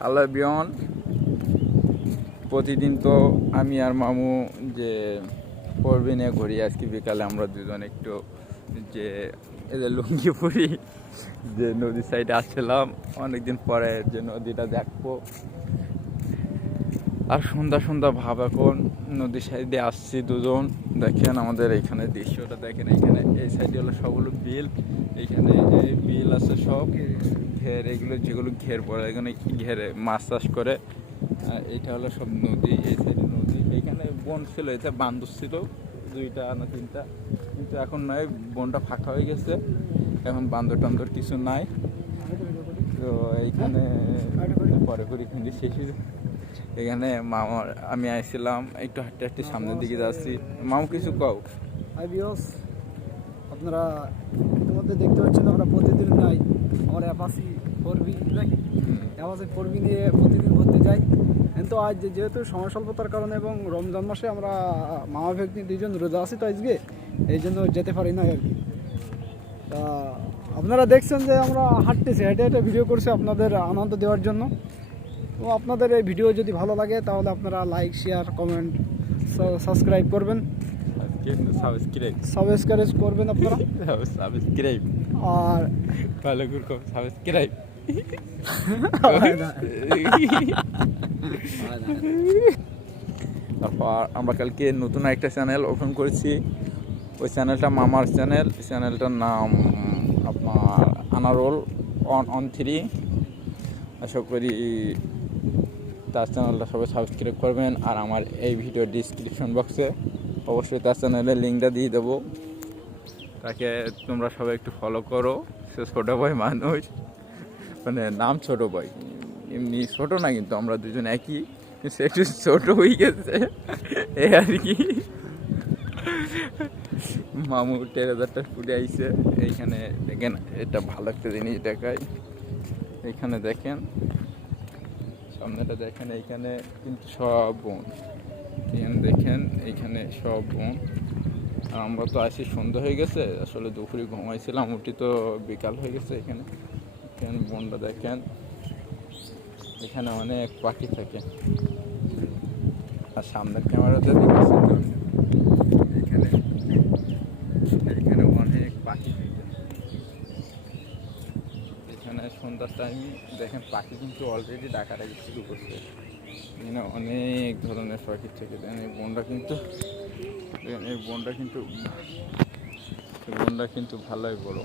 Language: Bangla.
হ্যালো বিয়ন, প্রতিদিন তো আমি আর মামু যে পড়বি নিয়ে ঘুরি। আজকে বিকালে আমরা দুজন একটু যে এদের লুঙ্গি পরি যে নদীর সাইডে আসছিলাম অনেকদিন পরে, যে নদীটা দেখবো। আর সন্ধ্যা সন্ধ্যা ভাব, এখন নদীর সাইডে আসছি দুজন। দেখেন আমাদের এইখানে দৃশ্যটা দেখেন, এইখানে এই সাইডে হলো সবগুলো বিল, এইখানে এই বিল আছে সব ঘের, এগুলো যেগুলো ঘের পড়ে এখানে ঘেরে মাছ চাষ করে। আর এইটা হলো সব নদী, এই সাইডে নদী। এইখানে বন ছিল, এতে বান্দর ছিল 2টা না 3টা, কিন্তু এখন নয়, বনটা ফাঁকা হয়ে গেছে, এখন বান্দর টান্দর কিছু নাই। তো এইখানে পরে করি কিন্তু শেষ হয়ে, এখানে মামার আমি আইছিলাম একটু হাঁটতে হাঁটতে সামনের দিকে যাচ্ছি। মামু কিছু কও। হাই ভিউয়ার্স, আপনারা ইতিমধ্যে দেখতে পাচ্ছেন আমরা প্রতিদিন নাই আমার অ্যাপাসি ফোরবি নাকি অ্যাপাসি ফোরবি নিয়ে প্রতিদিন ঘুরতে যাই। কিন্তু আজ যেহেতু সময় স্বল্পতার কারণে এবং রমজান মাসে আমরা মামা ভাগ্নি দুইজন রোজা আছি, তো আজকে এই জন্য যেতে পারি না আর কি। তা আপনারা দেখছেন যে আমরা হাঁটতেছি, হেঁটে হেঁটে ভিডিও করছি আপনাদের আনন্দ দেওয়ার জন্য। তো আপনাদের এই ভিডিও যদি ভালো লাগে তাহলে আপনারা লাইক, শেয়ার, কমেন্ট, সাবস্ক্রাইব করবেন, সাবস্ক্রাইব করবেন আপনারা। সাবস্ক্রাইব আর ভালো করে সাবস্ক্রাইব। তারপর আমরা কালকে নতুন একটা চ্যানেল ওপেন করেছি, ওই চ্যানেলটা মামার চ্যানেল। চ্যানেলটার নাম আপনার আনারোল অন 3। আশা করি তার চ্যানেলটা সবাই সাবস্ক্রাইব করবেন। আর আমার এই ভিডিও ডিসক্রিপশন বক্সে অবশ্যই তার চ্যানেলের লিঙ্কটা দিয়ে দেবো, তাকে তোমরা সবাই একটু ফলো করো। সে ছোটো ভাই মানুষ, মানে নাম ছোটো ভাই, এমনি ছোটো না, কিন্তু আমরা দুজন একই, সে একটু ছোটো হয়ে গেছে এই আর কি। মামু টেরাজারটা ফুটে আইছে। এইখানে দেখেন, এটা ভালো একটা জিনিস দেখায়, এইখানে দেখেন সামনেটা দেখেন, এইখানে কিন্তু সব বন, এখানে দেখেন এইখানে সব বন। আর আমরা তো আসি সন্ধ্যা হয়ে গেছে, আসলে দুপুরে ঘুমাইছিলাম, উঠি তো বিকাল হয়ে গেছে। এখানে এখানে বনটা দেখেন, এখানে অনেক পাখি থাকে। আর সামনের ক্যামেরাতে দেখেছি তো এখানে এখানে অনেক পাখি থাকে। এখানে সন্ধ্যার টাইমে দেখেন পাখি কিন্তু অলরেডি ডাকাডাকি শুরু করছে। এখানে অনেক ধরনের পাখি থেকে। দেখেন এই বনটা কিন্তু, এই বনটা কিন্তু ভালোই বড়।